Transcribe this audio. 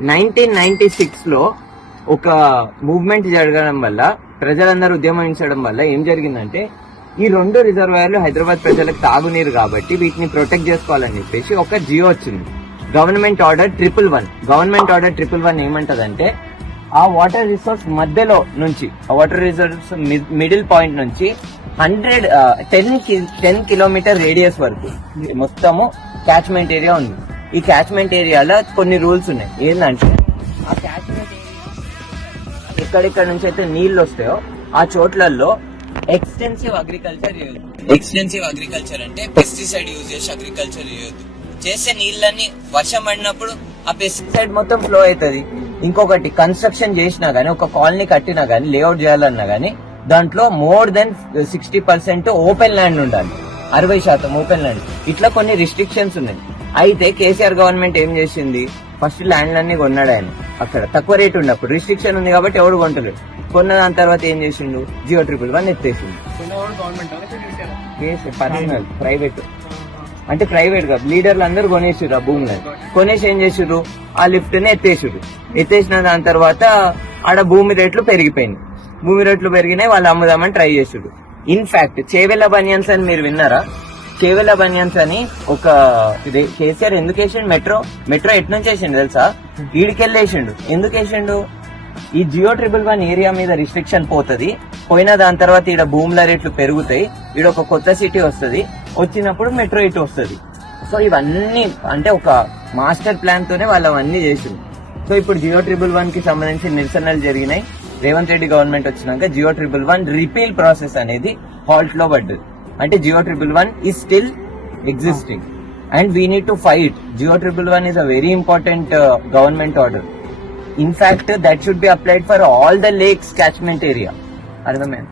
1996 ఒక మూవ్మెంట్ జరగడం వల్ల, ప్రజలందరూ ఉద్యమించడం వల్ల ఏం జరిగిందంటే, ఈ 2 రిజర్వాయర్లు హైదరాబాద్ ప్రజలకు తాగునీరు కాబట్టి వీటిని ప్రొటెక్ట్ చేసుకోవాలని చెప్పేసి ఒక జియో వచ్చింది, గవర్నమెంట్ ఆర్డర్ 111. గవర్నమెంట్ ఆర్డర్ 111 ఏమంటదంటే, ఆ వాటర్ రిసోర్స్ మధ్యలో నుంచి, ఆ వాటర్ రిసోర్స్ మిడిల్ పాయింట్ నుంచి 10 కిలోమీటర్ రేడియస్ వరకు మొత్తము క్యాచ్మెంట్ ఏరియా ఉంది. ఈ క్యాచ్మెంట్ ఏరియాలో కొన్ని రూల్స్ ఉన్నాయి. ఏంటంటే, ఆ క్యాచ్మెంట్ ఏరియా ఎక్కడెక్కడ నుంచి అయితే నీళ్లు వస్తాయో ఆ చోట్లలో ఎక్స్టెన్సివ్ అగ్రికల్చర్ చేయొద్దు. ఎక్స్టెన్సివ్ అగ్రికల్చర్ అంటే పెస్టిసైడ్ యూజ్ చేసి అగ్రికల్చర్ చేయొద్దు. చేసే నీళ్ళని వర్షం పడినప్పుడు ఆ పెస్టిసైడ్ మొత్తం ఫ్లో అవుతుంది. ఇంకొకటి, కన్స్ట్రక్షన్ చేసినా గానీ, ఒక కాలనీ కట్టినా గానీ, లేఅవుట్ చేయాలన్నా గానీ దాంట్లో more than 60% ఓపెన్ ల్యాండ్ ఉండాలి, 60% ఓపెన్ ల్యాండ్. ఇట్లా కొన్ని రిస్ట్రిక్షన్స్ ఉన్నాయి. అయితే కేసీఆర్ గవర్నమెంట్ ఏం చేసింది, ఫస్ట్ ల్యాండ్ అన్ని కొన్నాడు ఆయన. అక్కడ తక్కువ రేట్ ఉన్నప్పుడు రిస్ట్రిక్షన్ ఉంది కాబట్టి ఎవడు కొంటలేడు. కొన్న దాని తర్వాత ఏం చేసిండు, జియో 111 ఎత్తేసిండు. పర్సనల్, ప్రైవేట్ అంటే ప్రైవేట్ గా లీడర్లు అందరూ కొనేసిర్రు ఆ భూములని. కొనేసి ఏం చేసిర్రు, ఆ లిఫ్ట్ ని ఎత్తేసిర్రు. ఎత్తేసిన దాని తర్వాత ఆడ భూమి రేట్లు పెరిగిపోయింది. భూమి రేట్లు పెరిగినాయి, వాళ్ళు అమ్ముదామని ట్రై చేసిర్రు. ఇన్ఫాక్ట్ చేవెళ్ళ బనియన్స్ అని మీరు విన్నారా? చేవెళ్ళ బనియన్స్ అని ఒక కేసీఆర్ ఎందుకు వేసిండు, మెట్రో ఎటు నుంచి వేసిండు తెలుసా? ఈడికెళ్ళి వేసిండు. ఎందుకు వేసిండు, ఈ జియో 111 ఏరియా మీద రిస్ట్రిక్షన్ పోతుంది, పోయిన దాని తర్వాత ఈడ భూముల రేట్లు పెరుగుతాయి, ఈడ ఒక కొత్త సిటీ వస్తుంది, వచ్చినప్పుడు మెట్రో ఇటు వస్తుంది. సో ఇవన్నీ అంటే ఒక మాస్టర్ ప్లాన్ తోనే వాళ్ళు అవన్నీ చేసిండు. సో ఇప్పుడు జియో 111 కి సంబంధించి నిరసనలు జరిగినాయి. రేవంత్ రెడ్డి గవర్నమెంట్ వచ్చినాక జియో 111 రిపీల్ ప్రాసెస్ అనేది హాల్ట్ లో పడ్డది. అంటే GO 111 is still existing and we need to fight. GO 111 is a very important government order. In fact, that should be applied for all the lakes catchment area. Are you the man?